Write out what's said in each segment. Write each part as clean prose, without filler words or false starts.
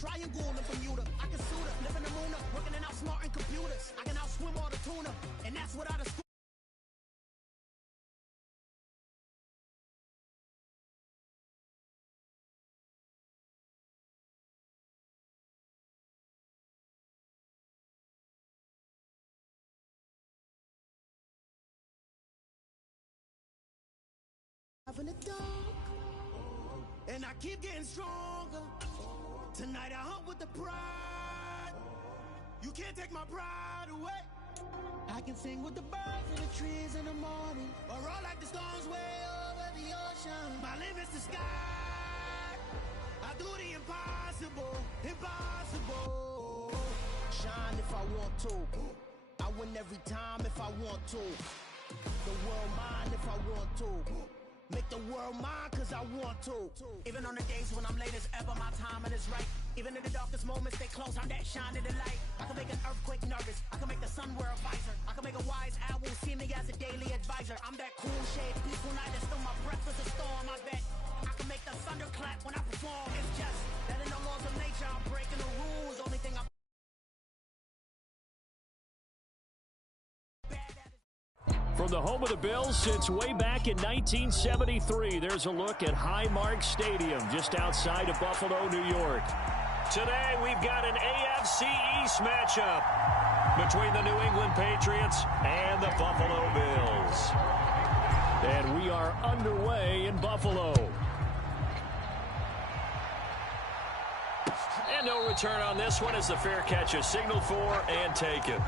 triangle in Bermuda. I can suit her, live in the moon, working and outsmarting computers. I can outswim all the tuna, and that's without a school. In the dark, and I keep getting stronger. Tonight I hunt with the pride. You can't take my pride away. I can sing with the birds and the trees in the morning, or roll like the storms way over the ocean. My limit's the sky. I do the impossible, impossible. Shine if I want to. I win every time if I want to. The world mine if I want to. Make the world mine cause I want to. Even on the days when I'm late as ever, my timing is right. Even in the darkest moments, stay close, I'm that shine in the light. I can make an earthquake nervous, I can make the sun wear a visor. I can make a wise owl see me as a daily advisor. I'm that cool shade, peaceful night, and still my breath is a storm, I bet. I can make the thunder clap when I perform. It's just that in the laws of nature, I'm breaking the rules. Only thing I'm from the home of the Bills since way back in 1973, there's a look at Highmark Stadium just outside of Buffalo, New York. Today, we've got an AFC East matchup between the New England Patriots and the Buffalo Bills. And we are underway in Buffalo. And no return on this one as the fair catch is signaled for and taken.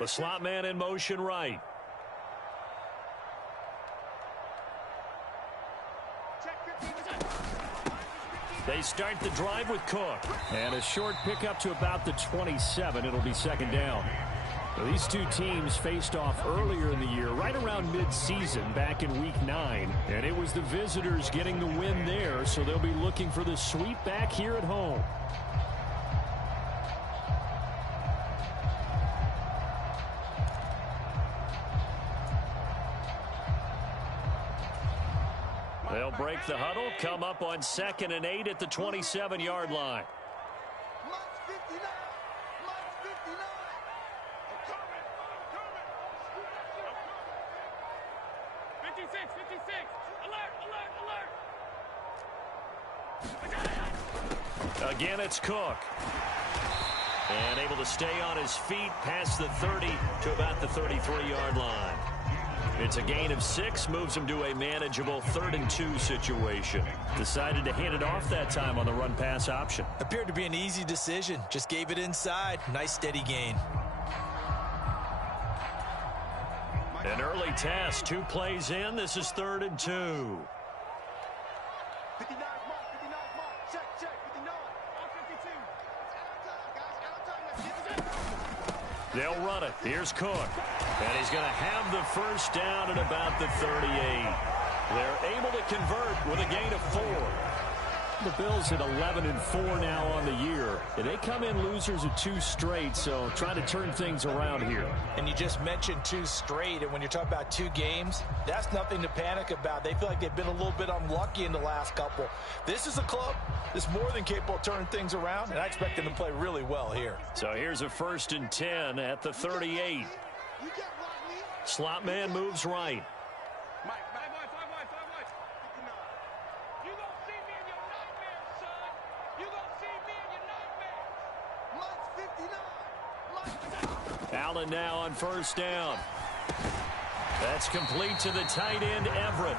The slot man in motion right. They start the drive with Cook. And a short pickup to about the 27. It'll be second down. Well, these two teams faced off earlier in the year, right around mid-season, back in Week 9. And it was the visitors getting the win there, so they'll be looking for the sweep back here at home. They'll break the huddle, come up on 2nd and 8 at the 27-yard line. 56, alert. Again, it's Cook. And able to stay on his feet past the 30 to about the 33-yard line. It's a gain of 6, moves him to a manageable 3rd and 2 situation. Decided to hand it off that time on the run-pass option. Appeared to be an easy decision. Just gave it inside. Nice steady gain. An early test, 2 plays in. This is 3rd and 2. 59 mark, check, 59. They'll run it. Here's Cook. And he's going to have the first down at about the 38. They're able to convert with a gain of 4. The Bills at 11-4 now on the year. And they come in losers of 2 straight, so trying to turn things around here. And you just mentioned 2 straight, and when you're talking about 2 games, that's nothing to panic about. They feel like they've been a little bit unlucky in the last couple. This is a club that's more than capable of turning things around, and I expect them to play really well here. So here's a 1st and 10 at the 38. Slot man moves right. Allen now on 1st down. That's complete to the tight end, Everett.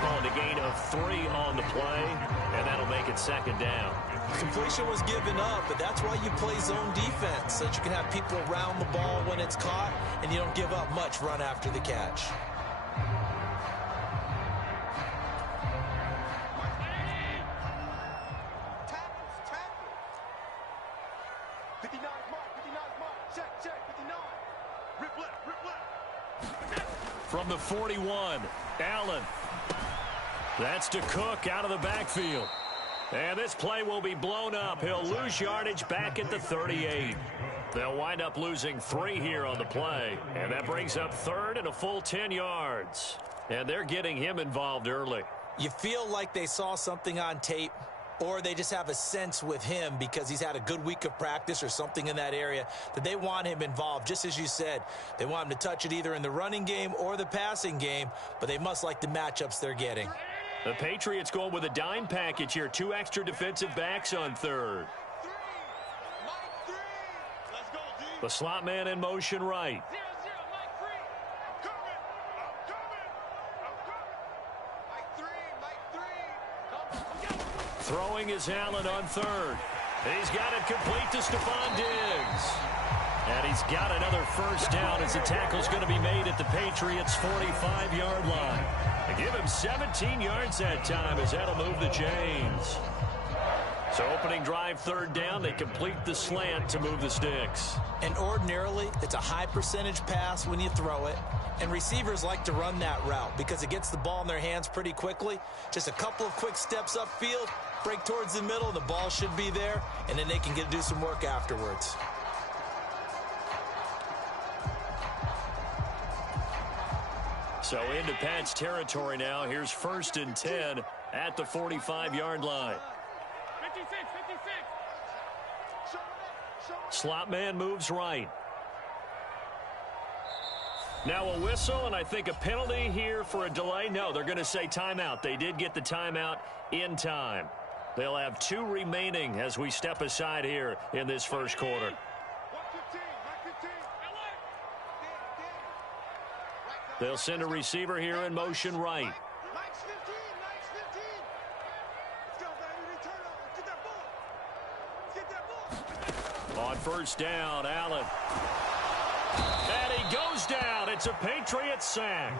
Calling a gain of 3 on the play, and that'll make it second down. Completion was given up, but that's why you play zone defense, so that you can have people around the ball when it's caught, and you don't give up much run after the catch. From the 41, Allen. That's to Cook out of the backfield. And this play will be blown up. He'll lose yardage back at the 38. They'll wind up losing 3 here on the play. And that brings up third and a full 10 yards. And they're getting him involved early. You feel like they saw something on tape, or they just have a sense with him because he's had a good week of practice or something in that area that they want him involved. Just as you said, they want him to touch it either in the running game or the passing game, but they must like the matchups they're getting. The Patriots going with a dime package here. 2 extra defensive backs on third. The slot man in motion right. Throwing is Allen on third. He's got it complete to Stephon Diggs. And he's got another first down as the tackle's going to be made at the Patriots' 45-yard line. They give him 17 yards that time as that'll move the chains. So opening drive, third down, they complete the slant to move the sticks. And ordinarily, it's a high percentage pass when you throw it. And receivers like to run that route because it gets the ball in their hands pretty quickly. Just a couple of quick steps upfield, break towards the middle, the ball should be there, and then they can do some work afterwards. So into Pat's territory now. Here's 1st and 10 at the 45-yard line. 56, 56. Slot man moves right. Now a whistle, and I think a penalty here for a delay. No, they're going to say timeout. They did get the timeout in time. They'll have 2 remaining as we step aside here in this first quarter. They'll send a receiver here in motion right. On first down, Allen. And he goes down. It's a Patriots sack.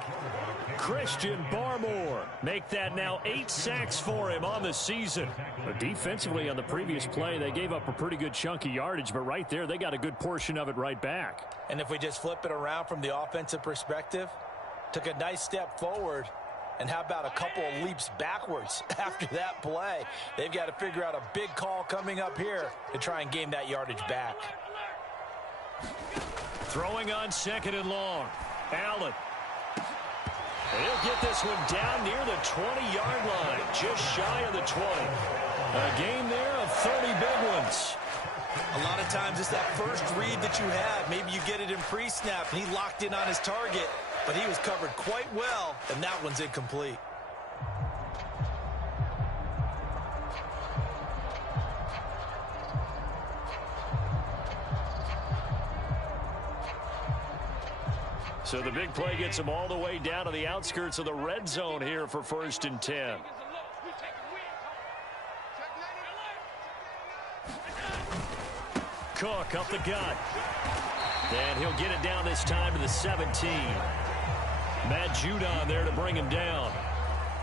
Christian Barmore make that now 8 sacks for him on the season. But defensively on the previous play, they gave up a pretty good chunk of yardage, but right there, they got a good portion of it right back. And if we just flip it around from the offensive perspective, took a nice step forward, and how about a couple of leaps backwards after that play? They've got to figure out a big call coming up here to try and gain that yardage back. Throwing on 2nd and long. Allen. He'll get this one down near the 20-yard line, just shy of the 20. A gain there of 30 big ones. A lot of times it's that first read that you have. Maybe you get it in pre-snap, and he locked in on his target, but he was covered quite well, and that one's incomplete. So the big play gets him all the way down to the outskirts of the red zone here for 1st and 10. Cook up the gut. And he'll get it down this time to the 17. Matt Judon there to bring him down.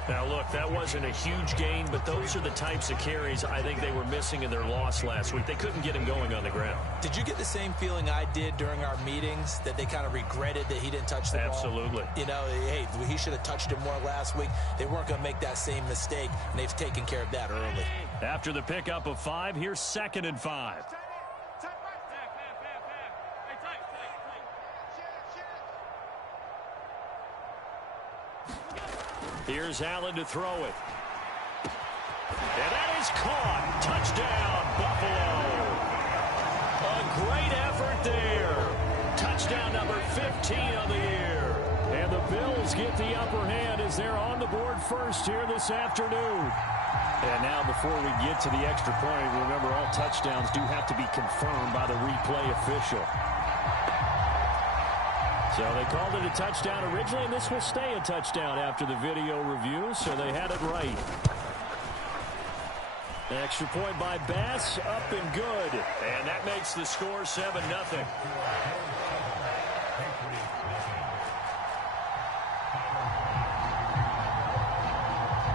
Now, look, that wasn't a huge gain, but those are the types of carries I think they were missing in their loss last week. They couldn't get him going on the ground. Did you get the same feeling I did during our meetings, that they kind of regretted that he didn't touch the ball? Absolutely. You know, hey, he should have touched it more last week. They weren't going to make that same mistake, and they've taken care of that early. After the pickup of 5, here's 2nd and 5. Here's Allen to throw it. And that is caught. Touchdown, Buffalo. A great effort there. Touchdown number 15 on the year. And the Bills get the upper hand as they're on the board first here this afternoon. And now before we get to the extra point, remember all touchdowns do have to be confirmed by the replay official. So they called it a touchdown originally, and this will stay a touchdown after the video review, so they had it right. An extra point by Bass, up and good. And that makes the score 7-0.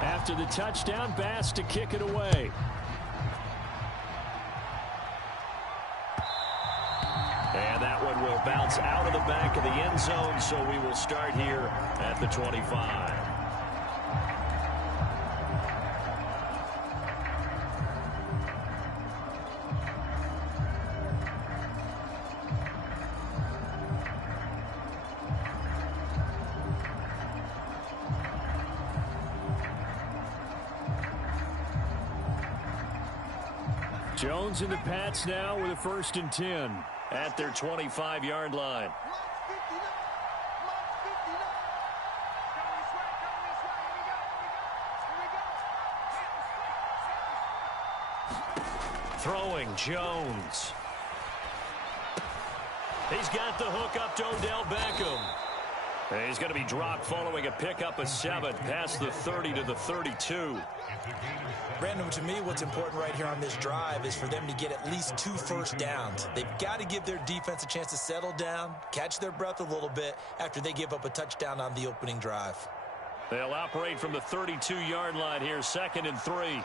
After the touchdown, Bass to kick it away. And that one will bounce out of the back of the end zone, so we will start here at the 25. Jones and the Pats now with a 1st and 10 at their 25-yard line. Throwing Jones. He's got the hook up to Odell Beckham. And he's going to be dropped following a pickup of 7 past the 30 to the 32. Brandon, to me, what's important right here on this drive is for them to get at least 2 first downs. They've got to give their defense a chance to settle down, catch their breath a little bit after they give up a touchdown on the opening drive. They'll operate from the 32-yard line here, 2nd and 3.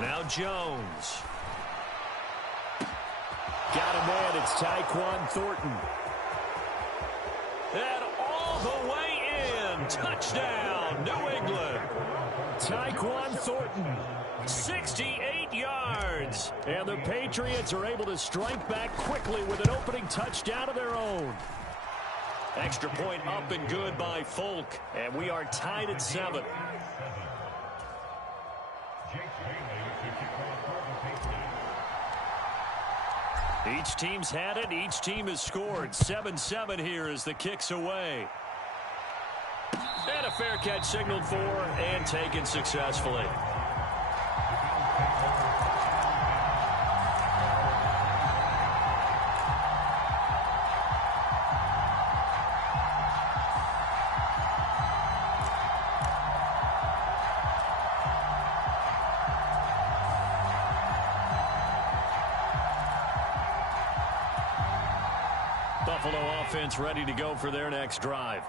Now Jones. Got a man. It's Tyquan Thornton. And all the way in. Touchdown, New England. Tyquan Thornton, 68 yards. And the Patriots are able to strike back quickly with an opening touchdown of their own. Extra point up and good by Folk. And we are tied at 7. Each team's had it. Each team has scored. 7-7 here as the kick's away. And a fair catch signaled for and taken successfully. Buffalo offense ready to go for their next drive.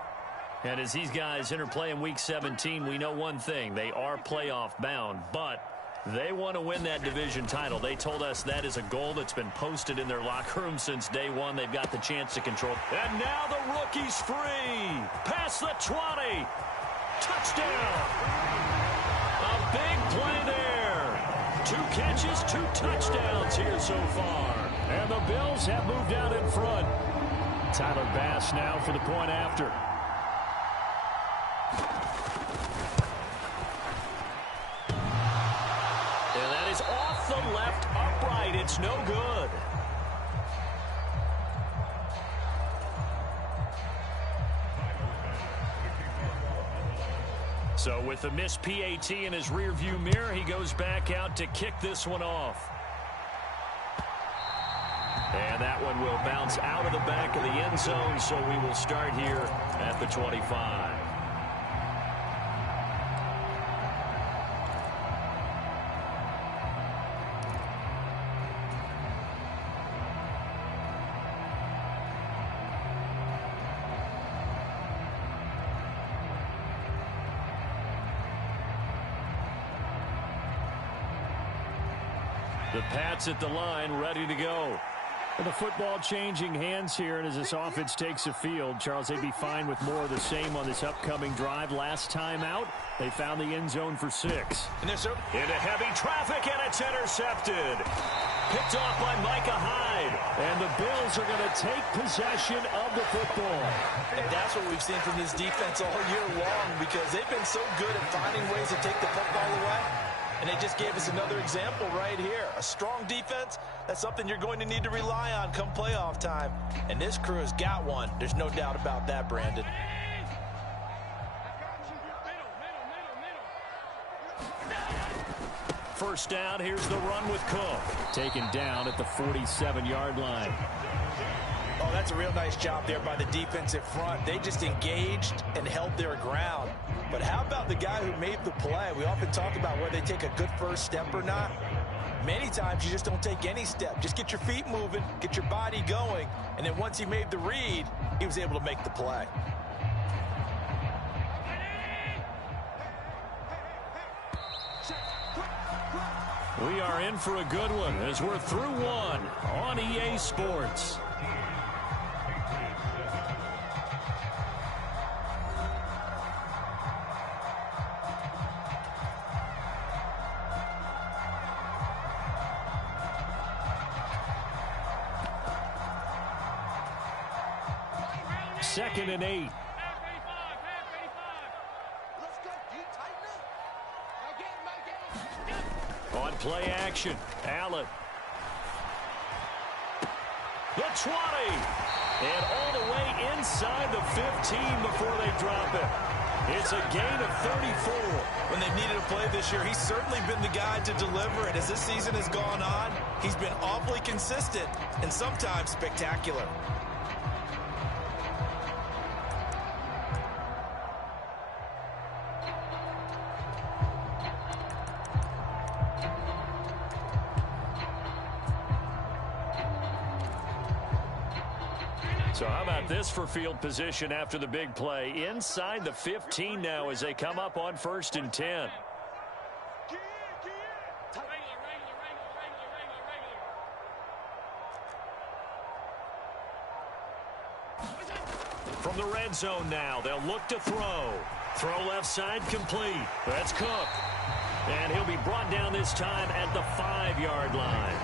And as these guys interplay in Week 17, we know one thing. They are playoff bound, but they want to win that division title. They told us that is a goal that's been posted in their locker room since day one. They've got the chance to control. And now the rookie's free. Past the 20. Touchdown. A big play there. 2 catches, 2 touchdowns here so far. And the Bills have moved out in front. Tyler Bass now for the point after. And that is off the left upright. It's no good. So with the missed PAT in his rearview mirror, he goes back out to kick this one off. And that one will bounce out of the back of the end zone, so we will start here at the 25. The Pats at the line, ready to go. The football changing hands here, and as this offense takes the field, Charles, they'd be fine with more of the same on this upcoming drive. Last time out, they found the end zone for 6. Into heavy traffic, and it's intercepted. Picked off by Micah Hyde. And the Bills are going to take possession of the football. And that's what we've seen from this defense all year long, because they've been so good at finding ways to take the football away. And they just gave us another example right here. A strong defense, that's something you're going to need to rely on come playoff time. And this crew has got one. There's no doubt about that, Brandon. first down. Here's the run with Cook. Taken down at the 47-yard line. Oh, that's a real nice job there by the defensive front. They just engaged and held their ground. But how about the guy who made the play? We often talk about whether they take a good first step or not. Many times you just don't take any step. Just get your feet moving, get your body going, and then once he made the read, he was able to make the play. We are in for a good one as we're through one on EA Sports. Second and 8. On play action, Allen. The 20. And all the way inside the 15 before they drop it. It's a gain of 34. When they needed a play this year, he's certainly been the guy to deliver it. As this season has gone on, he's been awfully consistent and sometimes spectacular. So how about this for field position after the big play? Inside the 15 now as they come up on 1st and 10. From the red zone now, they'll look to throw. Throw left side complete. That's Cook. And he'll be brought down this time at the 5-yard line.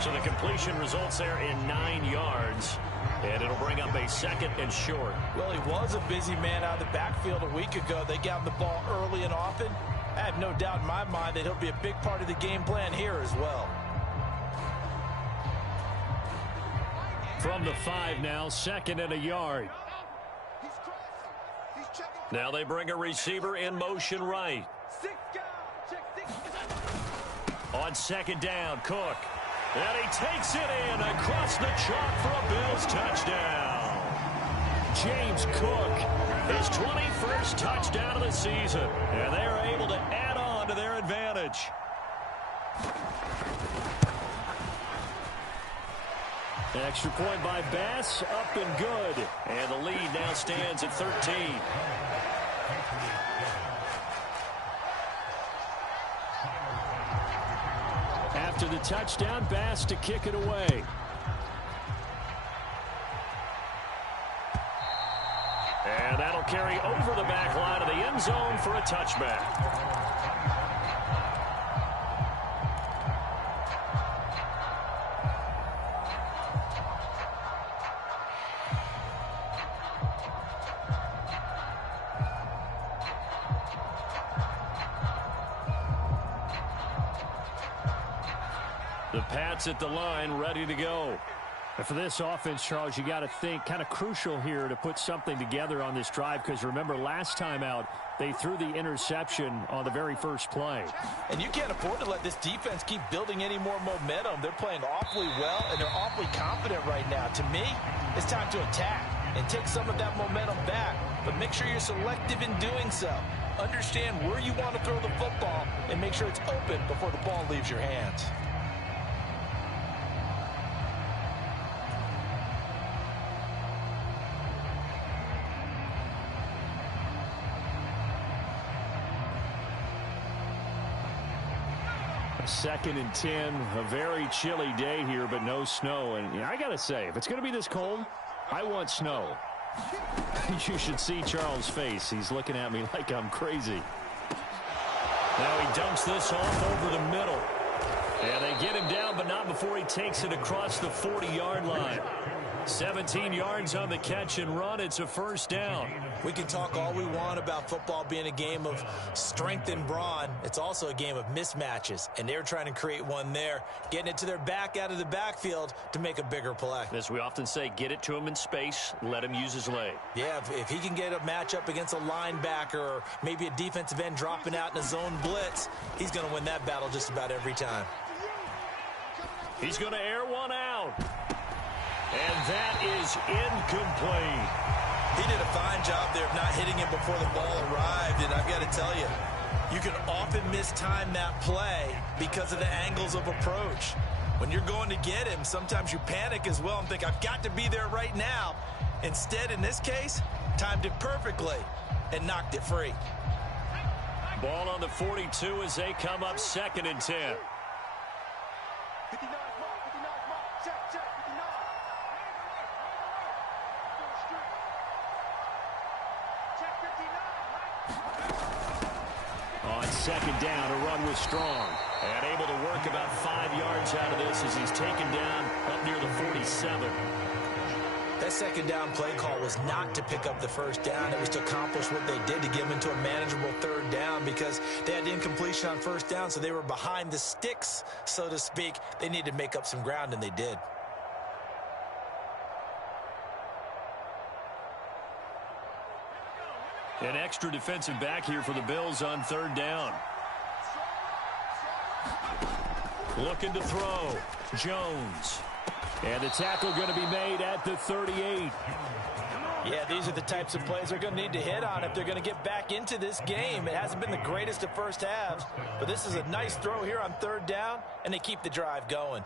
So the completion results there in 9 yards. And it'll bring up a 2nd and short. Well, he was a busy man out of the backfield a week ago. They got him the ball early and often. I have no doubt in my mind that he'll be a big part of the game plan here as well. From the 5 now, 2nd and a yard. Now they bring a receiver in motion right. On 2nd down, Cook. And he takes it in across the chalk for a Bills touchdown. James Cook, his 21st touchdown of the season. And they are able to add on to their advantage. Extra point by Bass, up and good. And the lead now stands at 13. After the touchdown, Bass to kick it away. And that'll carry over the back line of the end zone for a touchback. The Pats at the line, ready to go. And for this offense, Charles, you got to think kind of crucial here to put something together on this drive, because remember last time out, they threw the interception on the very first play. And you can't afford to let this defense keep building any more momentum. They're playing awfully well, and they're awfully confident right now. To me, it's time to attack and take some of that momentum back, but make sure you're selective in doing so. Understand where you want to throw the football and make sure it's open before the ball leaves your hands. Second and 10, a very chilly day here, but no snow. And I got to say, if it's going to be this cold, I want snow. You should see Charles' face. He's looking at me like I'm crazy. Now he dumps this off over the middle. And they get him down, but not before he takes it across the 40-yard line. 17 yards on the catch and run. It's a first down. We can talk all we want about football being a game of strength and brawn. It's also a game of mismatches, and they're trying to create one there, getting it to their back out of the backfield to make a bigger play. As we often say, get it to him in space, let him use his leg. Yeah, if he can get a matchup against a linebacker or maybe a defensive end dropping out in a zone blitz, he's going to win that battle just about every time. He's going to air one out. And that is incomplete. He did a fine job there of not hitting him before the ball arrived, and I've got to tell you, you can often mistime that play because of the angles of approach. When you're going to get him, sometimes you panic as well and think, I've got to be there right now. Instead, in this case, timed it perfectly and knocked it free. Ball on the 42 as they come up 2nd and 10. 59 mark, 59 mark, check, 59. Check 59, right? On 2nd down, a run was strong. And able to work about 5 yards out of this as he's taken down up near the 47. That 2nd down play call was not to pick up the first down. It was to accomplish what they did to get them into a manageable 3rd down because they had incompletion on 1st down, so they were behind the sticks, so to speak. They needed to make up some ground, and they did. An extra defensive back here for the Bills on 3rd down. Looking to throw. Jones. And the tackle going to be made at the 38. Yeah, these are the types of plays they're going to need to hit on if they're going to get back into this game. It hasn't been the greatest of first halves, but this is a nice throw here on 3rd down, and they keep the drive going.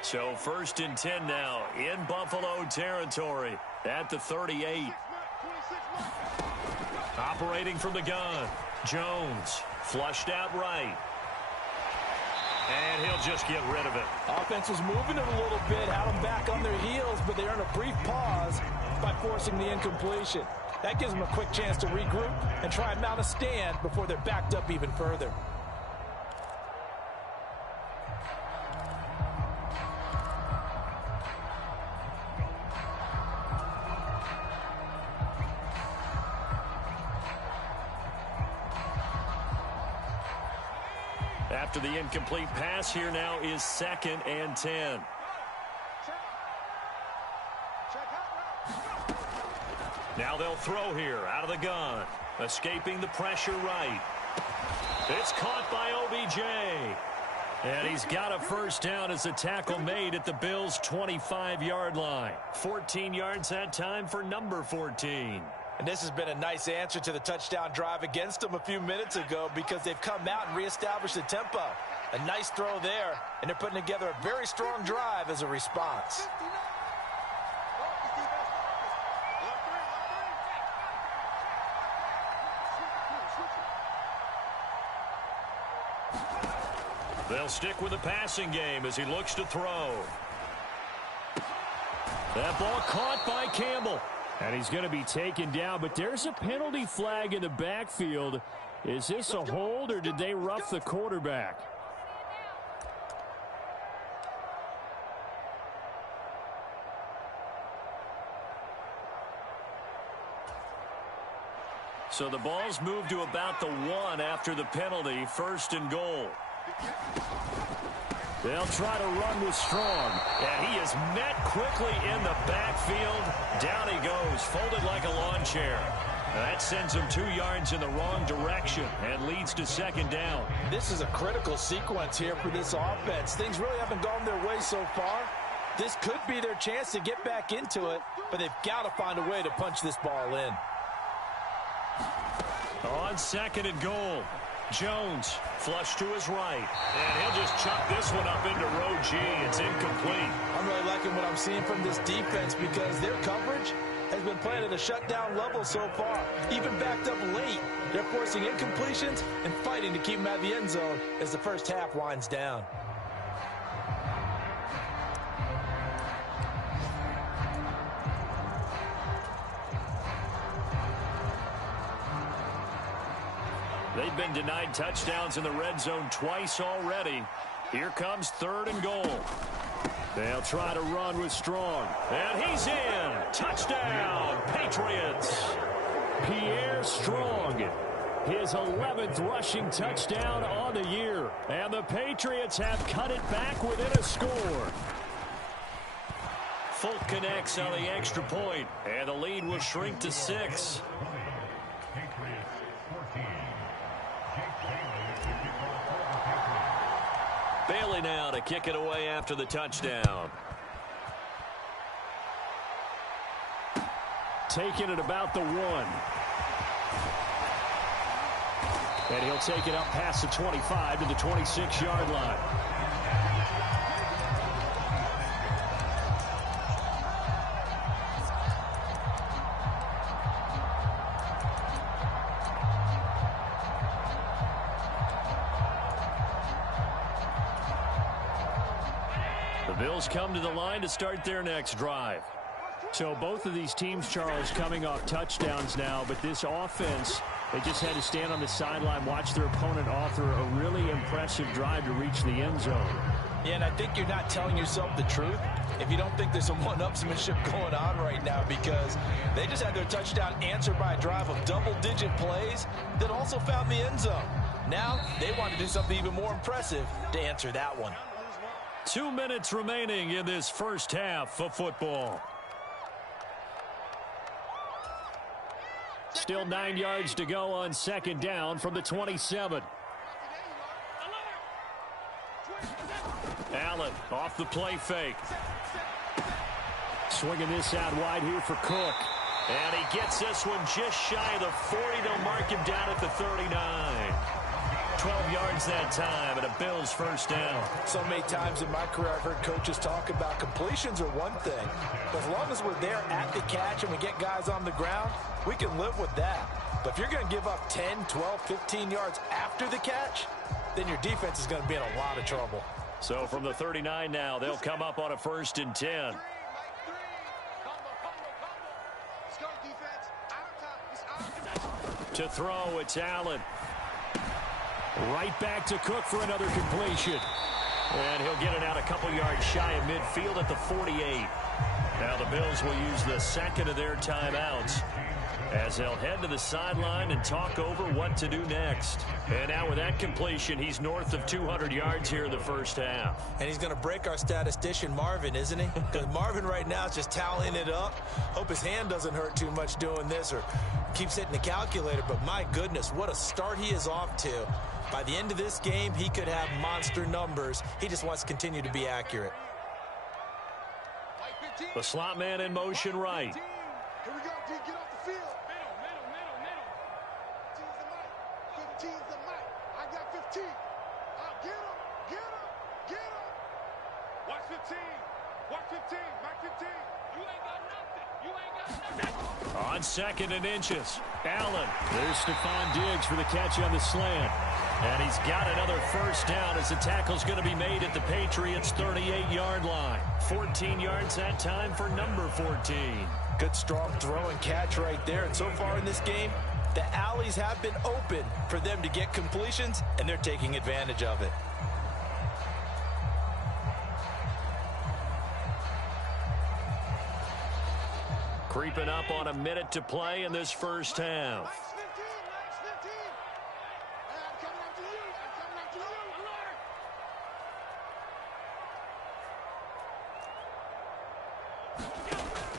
So 1st and 10 now in Buffalo territory at the 38. Operating from the gun. Jones flushed out right. And he'll just get rid of it. Offense was moving it a little bit, had them back on their heels, but they earned a brief pause by forcing the incompletion. That gives them a quick chance to regroup and try and mount a stand before they're backed up even further. After the incomplete pass, here now is 2nd and 10. Now they'll throw here out of the gun. Escaping the pressure right. It's caught by OBJ. And he's got a first down as the tackle made at the Bills' 25-yard line. 14 yards that time for number 14. And this has been a nice answer to the touchdown drive against them a few minutes ago because they've come out and reestablished the tempo. A nice throw there, and they're putting together a very strong drive as a response. They'll stick with the passing game as he looks to throw. That ball caught by Campbell. And he's going to be taken down, but there's a penalty flag in the backfield. Is this a hold, or did they rough the quarterback? So the ball's moved to about the 1 after the penalty, 1st and goal. They'll try to run with Strong, and he is met quickly in the backfield. Down he goes, folded like a lawn chair. And that sends him 2 yards in the wrong direction and leads to 2nd down. This is a critical sequence here for this offense. Things really haven't gone their way so far. This could be their chance to get back into it, but they've got to find a way to punch this ball in. On 2nd and goal. Jones flush to his right, and he'll just chuck this one up into row G. It's incomplete. I'm really liking what I'm seeing from this defense because their coverage has been playing at a shutdown level so far. Even backed up late, they're forcing incompletions and fighting to keep them out of the end zone as the first half winds down. They've been denied touchdowns in the red zone twice already. Here comes 3rd and goal. They'll try to run with Strong. And he's in. Touchdown, Patriots. Pierre Strong. His 11th rushing touchdown on the year. And the Patriots have cut it back within a score. Folk connects on the extra point. And the lead will shrink to 6. Bailey now to kick it away after the touchdown. Taking it about the 1. And he'll take it up past the 25 to the 26-yard line. Bills come to the line to start their next drive. So both of these teams, Charles, coming off touchdowns now, but this offense, they just had to stand on the sideline, watch their opponent author a really impressive drive to reach the end zone. Yeah, and I think you're not telling yourself the truth if you don't think there's some one-upsmanship going on right now, because they just had their touchdown answered by a drive of double-digit plays that also found the end zone. Now they want to do something even more impressive to answer that one. 2 minutes remaining in this first half of football. Still 9 yards to go on 2nd down from the 27. Allen off the play fake. Swinging this out wide here for Cook. And he gets this one just shy of the 40. They'll mark him down at the 39. 12 yards that time, and a Bills first down. So many times in my career I've heard coaches talk about completions are one thing. But as long as we're there at the catch and we get guys on the ground, we can live with that. But if you're going to give up 10, 12, 15 yards after the catch, then your defense is going to be in a lot of trouble. So from the 39 now, they'll come up on a 1st and 10. To throw, it's Allen. Right back to Cook for another completion. And he'll get it out a couple yards shy of midfield at the 48. Now the Bills will use the second of their timeouts as they'll head to the sideline and talk over what to do next. And now with that completion, he's north of 200 yards here in the first half. And he's going to break our statistician Marvin, isn't he? Because Marvin right now is just tallying it up. Hope his hand doesn't hurt too much doing this or keeps hitting the calculator. But my goodness, what a start he is off to. By the end of this game, he could have monster numbers. He just wants to continue to be accurate. The slot man in motion right. Here we go, D. Get off the field. Middle. 15's the mic. I got 15. Get him. Watch 15. Watch 15. Mike 15. You ain't got nothing. On 2nd and inches, Allen. There's Stephon Diggs for the catch on the slant. And he's got another first down as the tackle's going to be made at the Patriots' 38-yard line. 14 yards that time for number 14. Good strong throw and catch right there. And so far in this game, the alleys have been open for them to get completions, and they're taking advantage of it. Creeping up on a minute to play in this first half.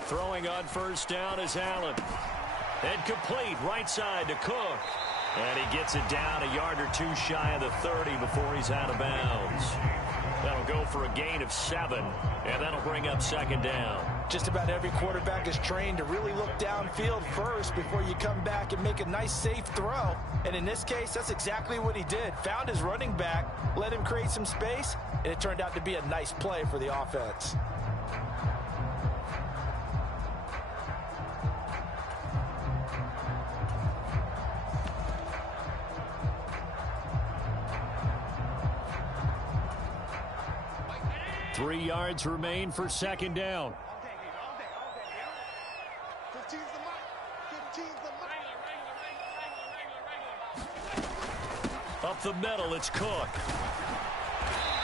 Throwing on first down is Allen. And complete right side to Cook. And he gets it down a yard or two shy of the 30 before he's out of bounds. That'll go for a gain of 7, and that'll bring up 2nd down. Just about every quarterback is trained to really look downfield first before you come back and make a nice, safe throw. And in this case, that's exactly what he did. Found his running back, let him create some space, and it turned out to be a nice play for the offense. Three yards remain for 2nd down. 15's the mic. Up the middle, it's Cook.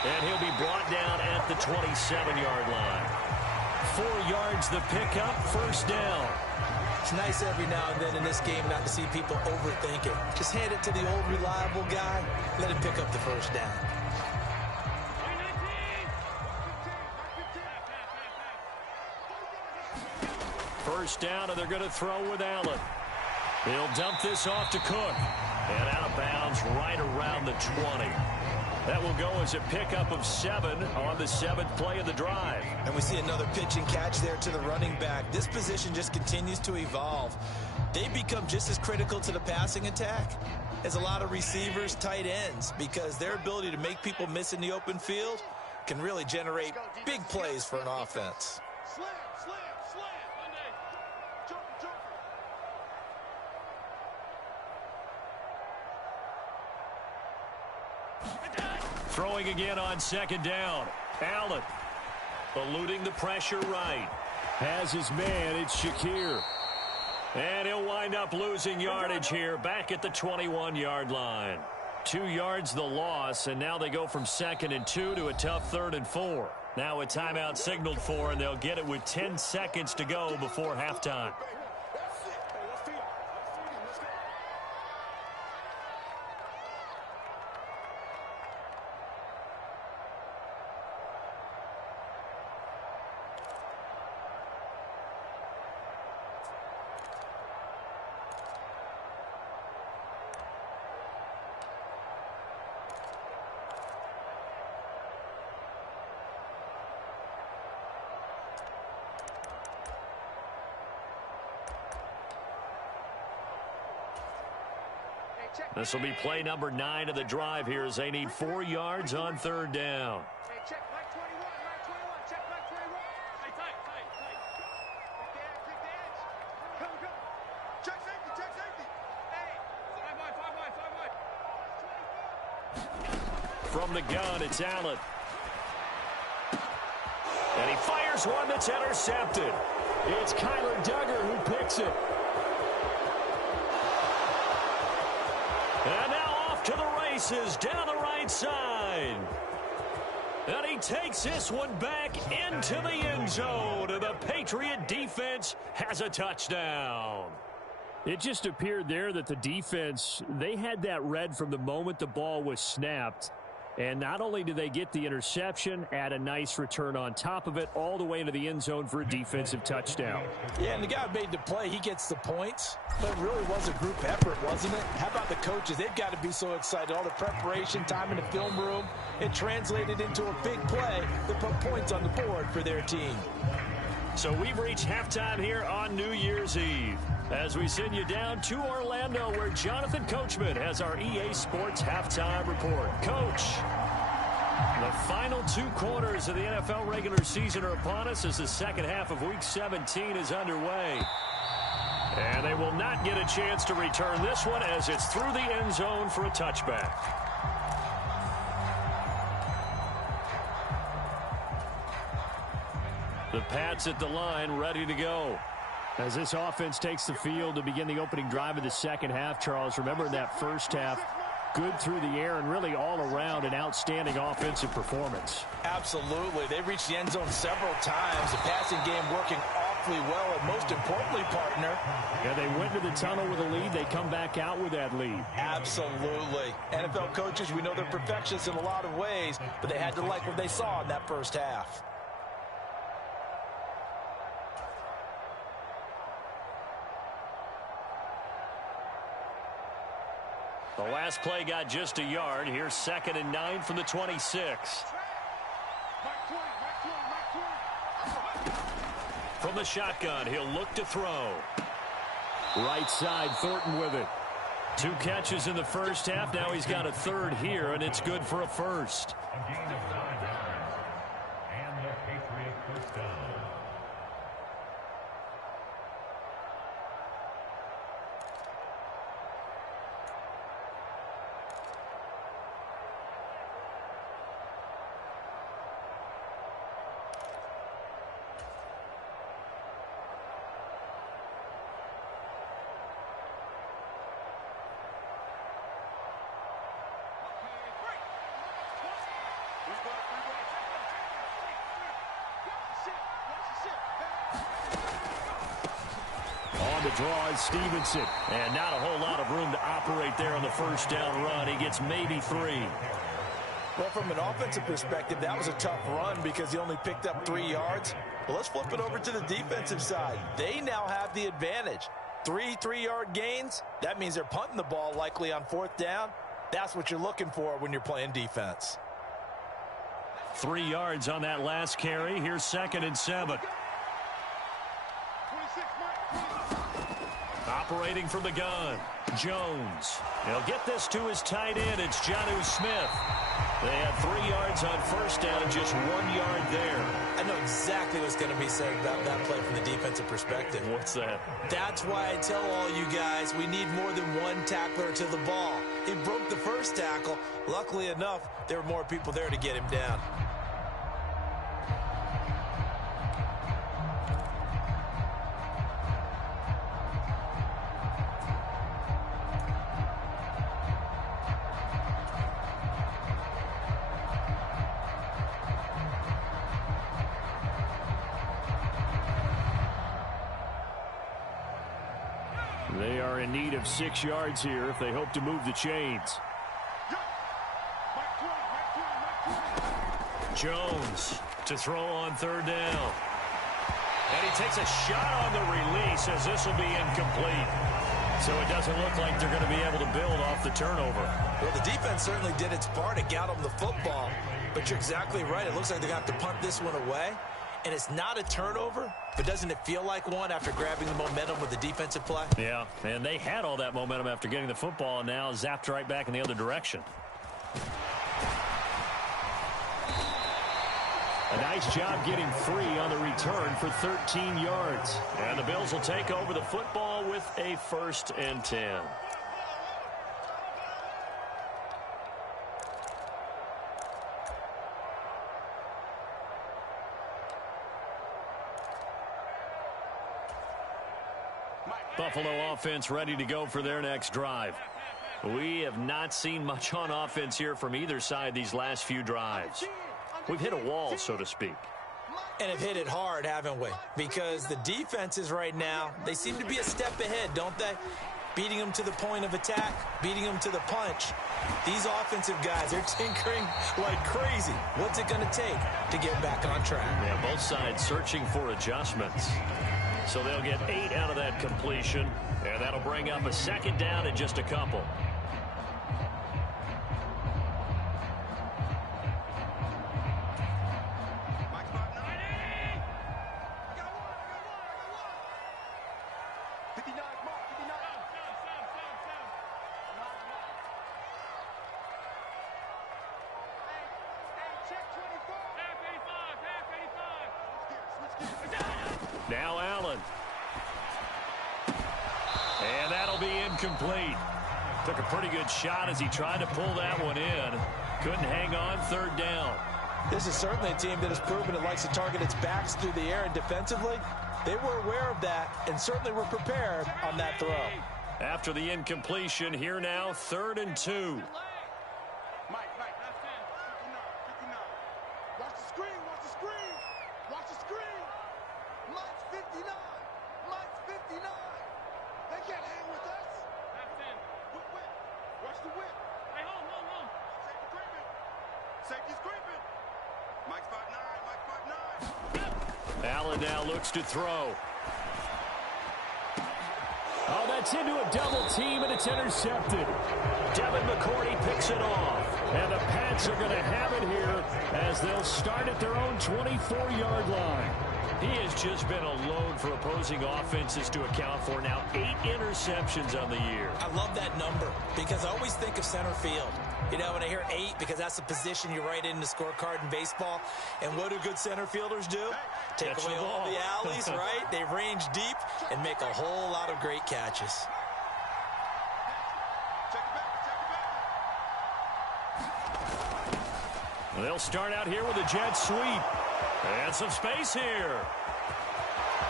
And he'll be brought down at the 27-yard line. 4 yards the pickup, first down. It's nice every now and then in this game not to see people overthink it. Just hand it to the old reliable guy, let him pick up the first down. First down, and they're going to throw with Allen. He'll dump this off to Cook. And out of bounds right around the 20. That will go as a pickup of 7 on the 7th play of the drive. And we see another pitch and catch there to the running back. This position just continues to evolve. They become just as critical to the passing attack as a lot of receivers, tight ends, because their ability to make people miss in the open field can really generate big plays for an offense. Slam, slam, slam. Jumper, jumper. Throwing again on second down. Allen eluding the pressure right. Has his man. It's Shakir. And he'll wind up losing yardage here back at the 21-yard line. 2 yards the loss, and now they go from 2nd and 2 to a tough 3rd and 4. Now a timeout signaled for, and they'll get it with 10 seconds to go before halftime. This will be play number 9 of the drive here as they need 4 yards on 3rd down. Hey, check Mike 21, Mike 21, check Mike 21. Hey, tight. Kick the edge. Come. Check safety. Hey, 5 wide. From the gun, it's Allen. And he fires one that's intercepted. It's Kyler Duggar who picks it. And now off to the races down the right side. And he takes this one back into the end zone. And the Patriot defense has a touchdown. It just appeared there that the defense, they had that read from the moment the ball was snapped. And not only do they get the interception, add a nice return on top of it, all the way into the end zone for a defensive touchdown. Yeah, and the guy who made the play, he gets the points. But it really was a group effort, wasn't it? How about the coaches? They've got to be so excited. All the preparation, time in the film room, it translated into a big play that put points on the board for their team. So we've reached halftime here on New Year's Eve as we send you down to Orlando where Jonathan Coachman has our EA Sports Halftime Report. Coach, the final 2 quarters of the NFL regular season are upon us as the second half of Week 17 is underway. And they will not get a chance to return this one as it's through the end zone for a touchback. The Pats at the line, ready to go. As this offense takes the field to begin the opening drive of the second half, Charles, remember in that first half, good through the air and really all around an outstanding offensive performance. Absolutely. They reached the end zone several times. The passing game working awfully well, and most importantly, partner. Yeah, they went to the tunnel with a lead. They come back out with that lead. Absolutely. NFL coaches, we know they're perfectionists in a lot of ways, but they had to like what they saw in that first half. The last play got just a yard. Here's 2nd and 9 from the 26. From the shotgun, he'll look to throw. Right side, Thornton with it. 2 catches in the first half. Now he's got a 3rd here, and it's good for a first. The draw is Stevenson. And not a whole lot of room to operate there on the first down run. He gets maybe 3. Well, from an offensive perspective, that was a tough run because he only picked up 3 yards. Well, let's flip it over to the defensive side. They now have the advantage. 3 3-yard gains. That means they're punting the ball likely on 4th down. That's what you're looking for when you're playing defense. 3 yards on that last carry. Here's 2nd and 7. Operating from the gun, Jones. He'll get this to his tight end. It's Jonnu Smith. They had 3 yards on first down and just 1 yard there. I know exactly what's going to be said about that play from the defensive perspective. What's that? That's why I tell all you guys we need more than one tackler to the ball. He broke the first tackle. Luckily enough, there were more people there to get him down. They are in need of 6 yards here if they hope to move the chains. Jones to throw on 3rd down. And he takes a shot on the release as this will be incomplete. So it doesn't look like they're going to be able to build off the turnover. Well, the defense certainly did its part to get them the football. But you're exactly right. It looks like they're going to have to punt this one away. And it's not a turnover, but doesn't it feel like one after grabbing the momentum with the defensive play? Yeah, and they had all that momentum after getting the football and now zapped right back in the other direction. A nice job getting free on the return for 13 yards. And the Bills will take over the football with a 1st and 10. Buffalo offense ready to go for their next drive. We have not seen much on offense here from either side these last few drives. We've hit a wall, so to speak. And have hit it hard, haven't we? Because the defenses right now, they seem to be a step ahead, don't they? Beating them to the point of attack, beating them to the punch. These offensive guys, they're tinkering like crazy. What's it going to take to get back on track? Yeah, both sides searching for adjustments. So they'll get 8 out of that completion, and that'll bring up a 2nd down and just a couple. Now Allen. And that'll be incomplete. Took a pretty good shot as he tried to pull that one in. Couldn't hang on 3rd down. This is certainly a team that has proven it likes to target its backs through the air, and defensively, they were aware of that and certainly were prepared on that throw. After the incompletion, here now, 3rd and 2. Allen now looks to throw. Oh, that's into a double team, and it's intercepted. Devin McCourty picks it off. And the Pats are going to have it here as they'll start at their own 24-yard line. He has just been a load for opposing offenses to account for. Now 8 interceptions on the year. I love that number because I always think of center field. You know, when I hear 8, because that's the position you write in the scorecard in baseball. And what do good center fielders do? Take Catch away the all ball. the alleys, right? They range deep and make a whole lot of great catches. They'll start out here with a jet sweep. And some space here.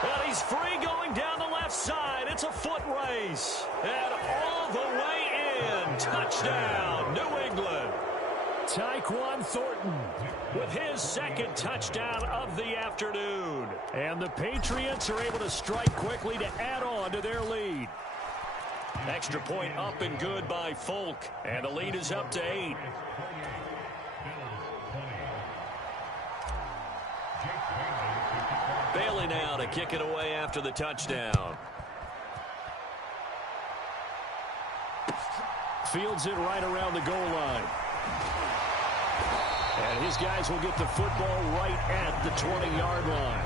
And he's free going down the left side. It's a foot race. And all the way in. Touchdown, New England. Tyquan Thornton with his second touchdown of the afternoon. And the Patriots are able to strike quickly to add on to their lead. Extra point up and good by Folk. And the lead is up to 8. Bailey now to kick it away after the touchdown. Fields it right around the goal line. And his guys will get the football right at the 20-yard line.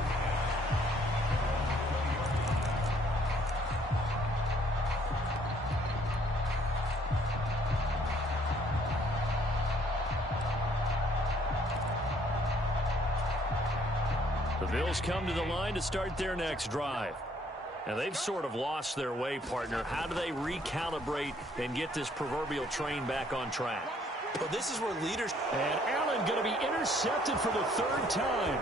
The Bills come to the line to start their next drive. Now, they've sort of lost their way, partner. How do they recalibrate and get this proverbial train back on track? Well, this is where leaders... And Allen going to be intercepted for the 3rd time.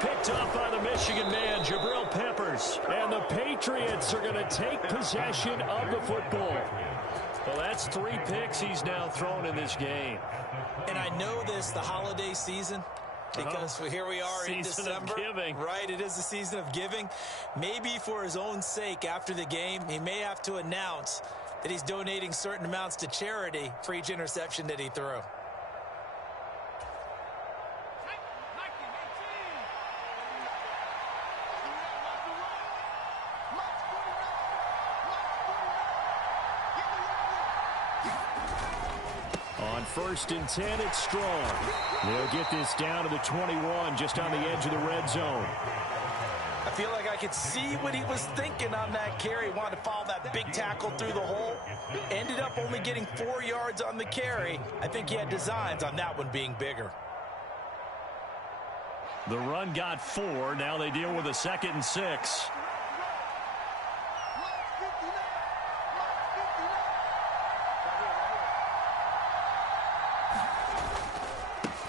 Picked off by the Michigan man, Jabril Peppers. And the Patriots are going to take possession of the football. Well, that's 3 picks he's now thrown in this game. And I know this, the holiday season... Because here we are in December, right? It is the season of giving. Maybe for his own sake, after the game, he may have to announce that he's donating certain amounts to charity for each interception that he threw. On 1st and 10, it's Strong. They'll get this down to the 21, just on the edge of the red zone. I feel like I could see what he was thinking on that carry. Wanted to follow that big tackle through the hole. Ended up only getting 4 yards on the carry. I think he had designs on that one being bigger. The run got 4. Now they deal with a 2nd and 6.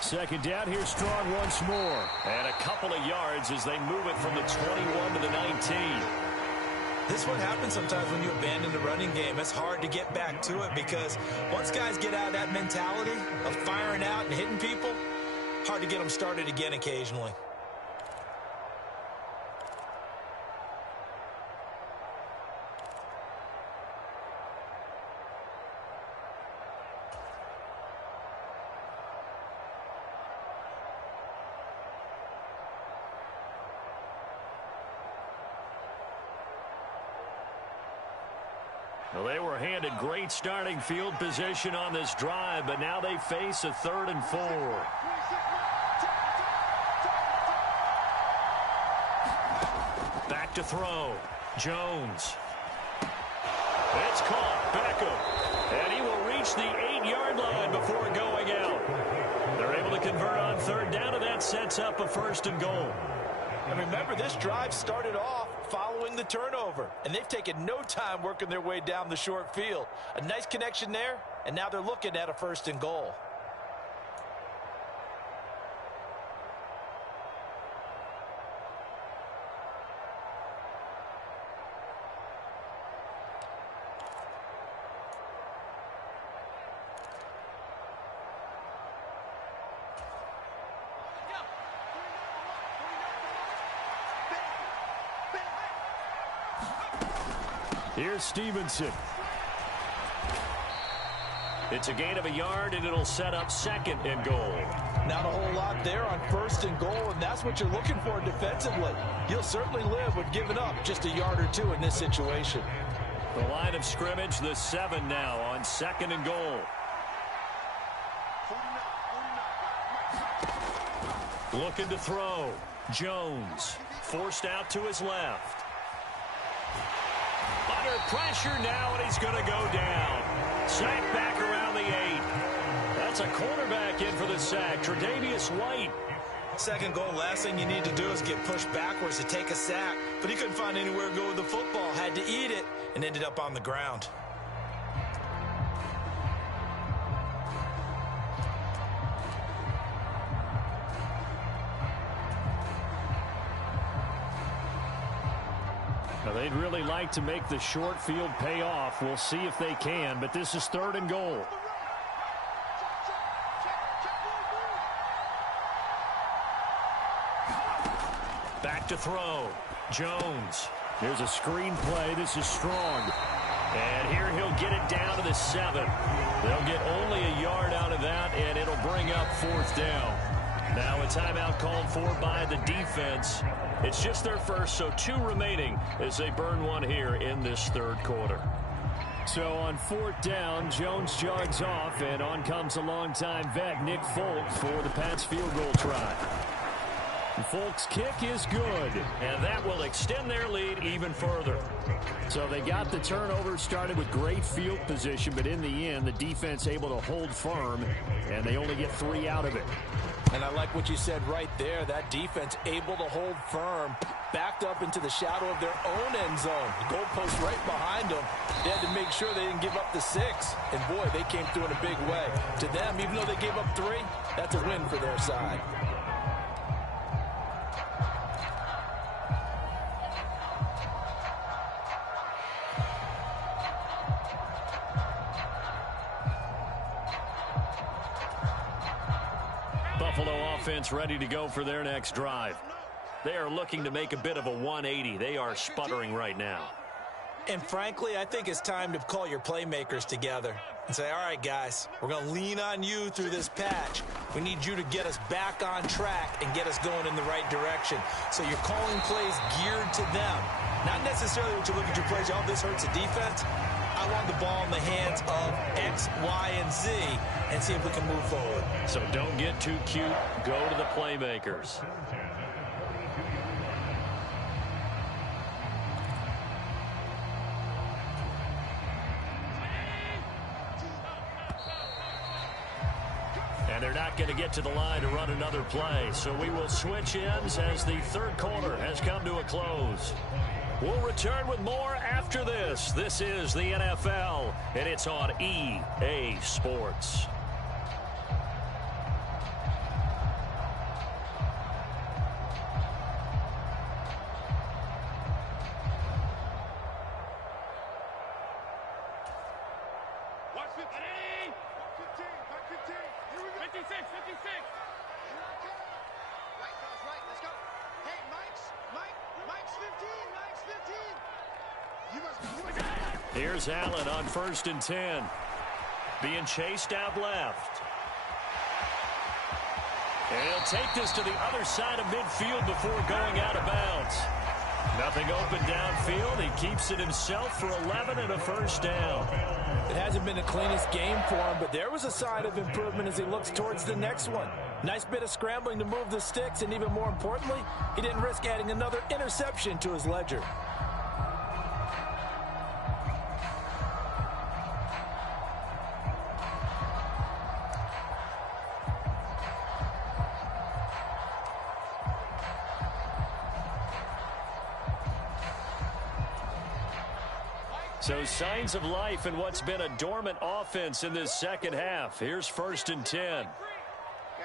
Second down, here's Strong once more. And a couple of yards as they move it from the 21 to the 19. This is what happens sometimes when you abandon the running game. It's hard to get back to it because once guys get out of that mentality of firing out and hitting people, hard to get them started again occasionally. Well, they were handed great starting field position on this drive, but now they face a 3rd and 4. Back to throw. Jones. It's caught. Beckham. And he will reach the 8-yard line before going out. They're able to convert on 3rd down, and that sets up a 1st and goal. And remember, this drive started off following the turnover, and they've taken no time working their way down the short field. A nice connection there, and now they're looking at a 1st and goal. Here's Stevenson. It's a gain of a yard, and it'll set up 2nd and goal. Not a whole lot there on 1st and goal, and that's what you're looking for defensively. You'll certainly live with giving up just a yard or 2 in this situation. The line of scrimmage, the 7 now on 2nd and goal. Looking to throw. Jones forced out to his left. Under pressure now, and he's going to go down. Sack back around the 8. That's a cornerback in for the sack, Tre'Davious White. 2nd goal, last thing you need to do is get pushed backwards to take a sack. But he couldn't find anywhere to go with the football. Had to eat it and ended up on the ground. Now, they'd really like to make the short field pay off. We'll see if they can, but this is 3rd and goal. to throw. Jones. Here's a screen play. This is strong. And here he'll get it down to the 7. They'll get only a yard out of that, and it'll bring up 4th down. Now a timeout called for by the defense. It's just their first, so 2 remaining as they burn one here in this 3rd quarter. So on 4th down, Jones jogs off, and on comes a longtime vet, Nick Folk, for the Pats field goal try. Folk's kick is good, and that will extend their lead even further. So they got the turnover, started with great field position, but in the end, the defense able to hold firm, and they only get 3 out of it. And I like what you said right there. That defense able to hold firm, backed up into the shadow of their own end zone. The goalpost right behind them. They had to make sure they didn't give up the 6. And, boy, they came through in a big way. To them, even though they gave up 3, that's a win for their side. Buffalo offense ready to go for their next drive. They are looking to make a bit of a 180. They are sputtering right now. And frankly, I think it's time to call your playmakers together and say, all right, guys, we're going to lean on you through this patch. We need you to get us back on track and get us going in the right direction. So you're calling plays geared to them. Not necessarily what you look at your plays, oh, this hurts the defense. I want the ball in the hands of X, Y, and Z and see if we can move forward. So don't get too cute. Go to the playmakers. And they're not going to get to the line to run another play. So we will switch ends as the 3rd quarter has come to a close. We'll return with more after this. This is the NFL, and it's on EA Sports. Watch 15. 15. Back 15. Here we go. 56. 56. Right, guys, right. Let's go. Hey, Mike's 15. Mike's 15. You must. Here's Allen on 1st and 10. Being chased out left. And he'll take this to the other side of midfield before going out of bounds. Nothing open downfield. He keeps it himself for 11 and a 1st down. It hasn't been the cleanest game for him, but there was a sign of improvement as he looks towards the next one. Nice bit of scrambling to move the sticks, and even more importantly, he didn't risk adding another interception to his ledger. So signs of life in what's been a dormant offense in this 2nd half. Here's 1st and 10. Yeah,